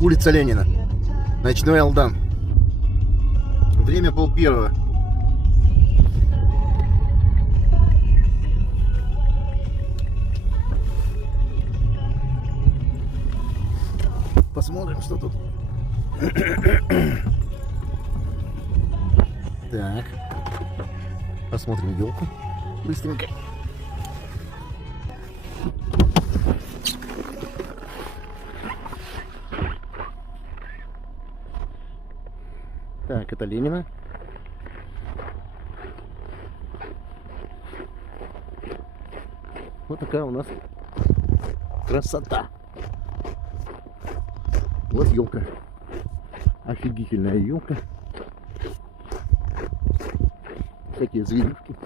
Улица Ленина. Ночной Алдан. Время 12:30. Посмотрим, что тут. Так. Посмотрим елку. Быстренько. Так, это Ленина. Вот такая у нас красота. Вот елка. Офигительная елка. Всякие зверюшки.